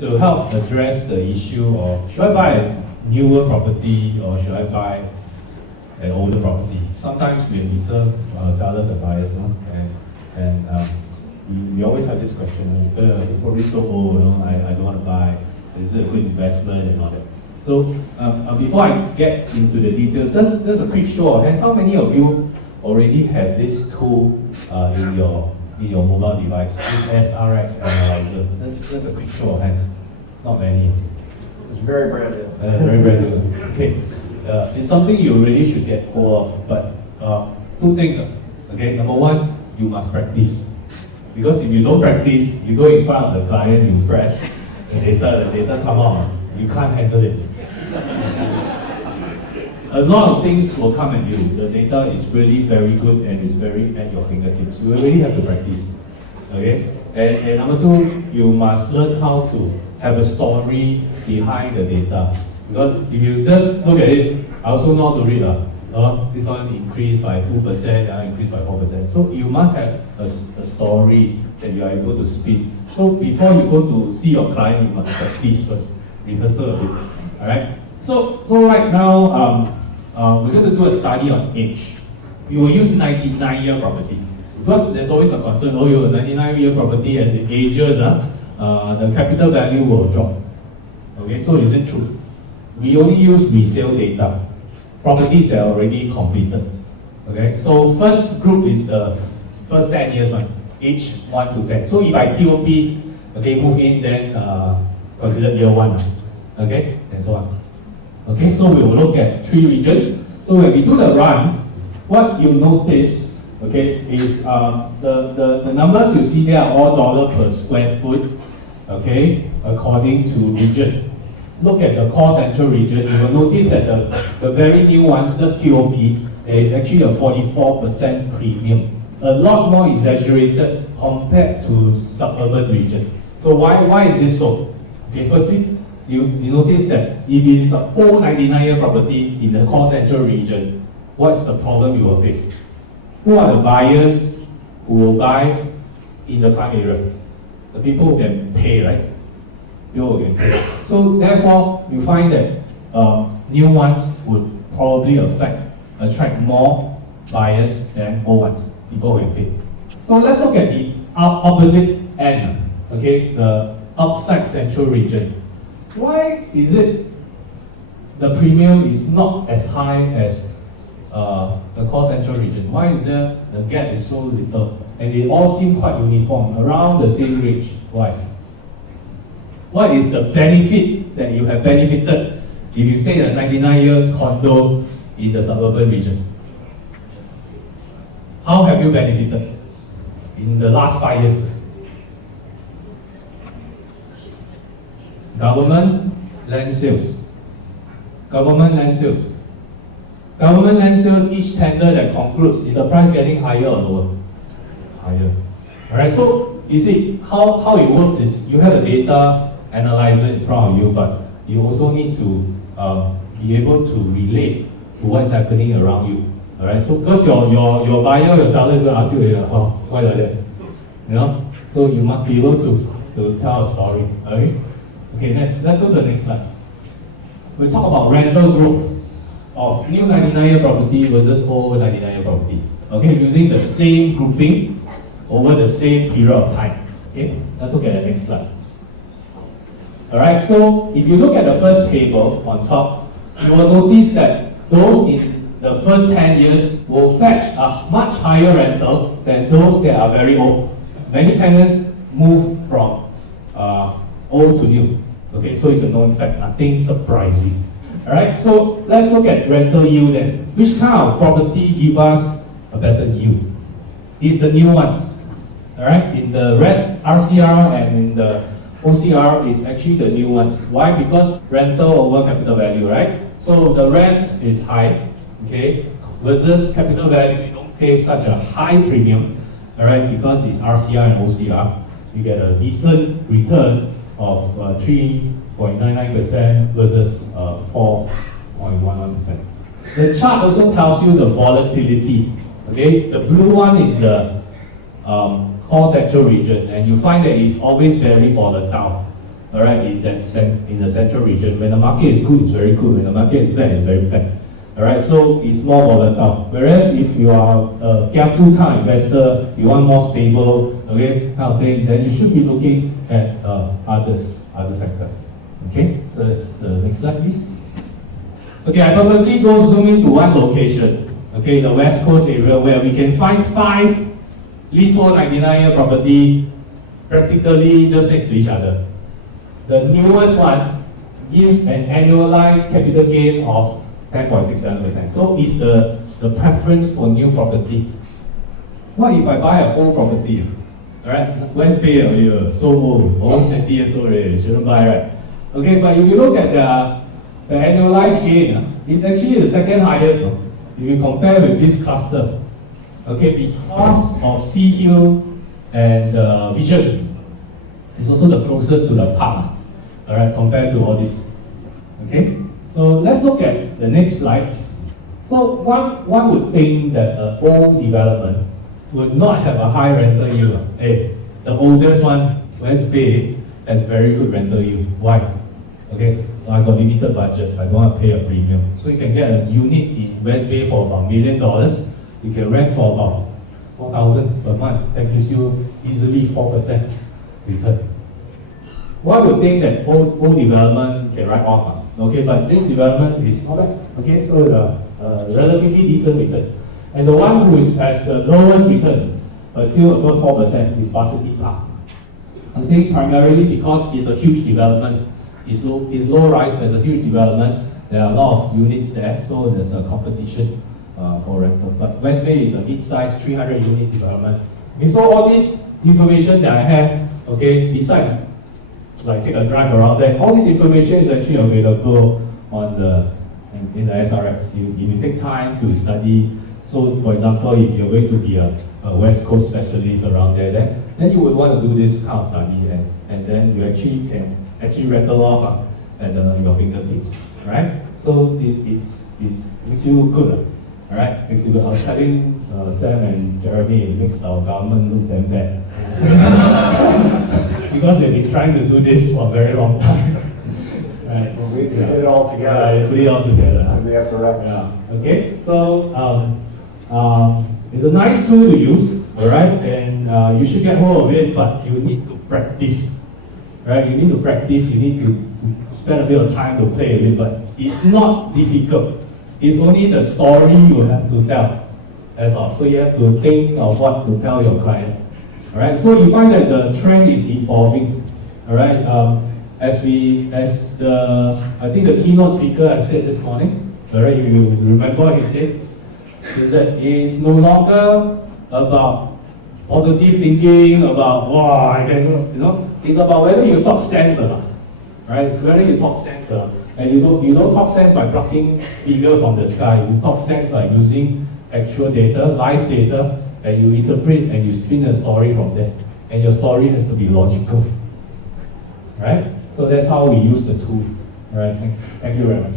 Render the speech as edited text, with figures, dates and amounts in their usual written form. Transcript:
To help address the issue of should I buy a newer property or should I buy an older property? Sometimes we serve sellers and buyers, we always have this question, it's probably so old, I don't want to buy, is it a good investment and all that. So before I get into the details, just a quick show of hands. How many of you already have this tool in your mobile device, this SRX Analyzer? That's a quick show of hands. Not many. It's very brand new. Very brand new. Okay. It's something you really should get hold of, but two things. Okay, number one, you must practice. Because if you don't practice, you go in front of the client, you press the data come out, you can't handle it. A lot of things will come at you. The data is really very good and is very at your fingertips. You really have to practice. Okay? And number two, you must learn how to have a story behind the data. Because if you just look at it, I also know how to read. This one increased by 2%, increased by 4%. So you must have a story that you are able to spin. So before you go to see your client, you must practice first, rehearsal a bit. Alright? So right now, we're going to do a study on age. We will use 99-year property. Because there's always a concern, a 99-year property as it ages, the capital value will drop. Okay, so is it true? We only use resale data, properties that are already completed. Okay, so first group is the first 10 years one, age 1 to 10. So if I TOP, okay, move in, then consider year 1. Okay, and so on. Okay, so we will look at 3 regions. So when we do the run, what you notice, okay, is the numbers you see there are all dollar per square foot, okay, according to region. Look at the core central region, you will notice that the very new ones, just TOP, there is actually a 44% premium. A lot more exaggerated compared to suburban region. So why is this so? Okay, firstly, you notice that if it is an old 99-year property in the core central region, what's the problem you will face? Who are the buyers who will buy in the prime area? The people who can pay, right? People who can pay. So therefore, you find that new ones would probably attract more buyers than old ones, people who can pay. So let's look at the opposite end, okay, the outside central region. Why is it the premium is not as high as the core central region? Why is there the gap is so little? And they all seem quite uniform, around the same range. Why? What is the benefit that you have benefited if you stay in a 99-year condo in the suburban region? How have you benefited in the last 5 years? Government land sales. Government land sales. Government land sales, each tender that concludes, is the price getting higher or lower? Higher. Alright, so you see how it works is you have a data analyzer in front of you, but you also need to be able to relate to what's happening around you. Alright, so because your buyer, your seller is going to ask you, why like that? You know? So you must be able to tell a story. Okay, let's go to the next slide. We talk about rental growth of new 99-year property versus old 99-year property. Okay, using the same grouping over the same period of time. Okay, let's look at the next slide. Alright, so if you look at the first table on top, you will notice that those in the first 10 years will fetch a much higher rental than those that are very old. Many tenants move from old to new. Okay, so it's a known fact, nothing surprising. Alright, so let's look at rental yield then. Which kind of property give us a better yield? It's the new ones. Alright, in the rest, RCR and in the OCR is actually the new ones. Why? Because rental over capital value, right? So the rent is high, okay, versus capital value, you don't pay such a high premium, alright, because it's RCR and OCR. You get a decent return of 3.99% versus 4.11%. The chart also tells you the volatility. Okay, the blue one is the core central region, and you find that it's always very volatile. all right, in the central region. When the market is good, it's very good. When the market is bad, it's very bad. All right, so it's more volatile. Whereas if you are a careful kind of investor, you want more stable, okay, kind of thing, then you should be looking at other sectors. Okay, so that's the next slide, please. Okay, I purposely go zoom into one location. Okay, the West Coast area where we can find 5 leasehold 99-year property practically just next to each other. The newest one gives an annualized capital gain of 10.67%. So it's the preference for new property. What if I buy an old property? Alright, West Bay area, so old, almost 20 years old already, shouldn't buy, right? Okay, but if you look at the annualized gain, it's actually the second highest. If you compare with this cluster, okay, because of Sea Hill and Vision, it's also the closest to the park, all right, compared to all this. Okay, so let's look at the next slide. So one would think that an old development would not have a high rental yield. Hey, the oldest one, West Bay, has very good rental yield. Why? Okay, I got limited budget. I don't want to pay a premium. So you can get a unit in West Bay for about $1 million. You can rent for about 4,000 per month. That gives you easily 4% return. One would think that old development can write off. Okay, but this development is not bad. Okay, so the relatively decent return. And the one who has the lowest return, but still above 4%, is Varsity Park. I think primarily because it's a huge development. It's low rise, but it's a huge development. There are a lot of units there, so there's a competition for rental. But West Bay is a mid-sized 300-unit development. Okay, so all this information that I have, okay, besides like take a drive around there, all this information is actually available on in the SRX. You take time to study. So, for example, if you're going to be a West Coast specialist around there, then you would want to do this kind of study, and then you actually can rattle off at your fingertips, right? So it makes you look good, all right? Makes you good. I was telling Sam and Jeremy, it makes our government look damn bad. Because they've been trying to do this for a very long time. Right? Well, we put it all together. Yeah, put it all together. In the SRX. Yeah. Okay, so it's a nice tool to use, all right? And you should get hold of it, but you need to practice. Right? You need to practice, you need to spend a bit of time to play with it, but it's not difficult. It's only the story you have to tell. That's all. So you have to think of what to tell your client. Alright, so you find that the trend is evolving. Alright, I think the keynote speaker I said this morning, alright, you remember what he said? Is that it's no longer about positive thinking, about wow, I can, it's about whether you talk sense or not, right? It's whether you talk sense or not. And you don't talk sense by plucking figures from the sky. You talk sense by using actual data, live data, and you interpret and you spin a story from there. And your story has to be logical, right? So that's how we use the tool, right? Thank you very much.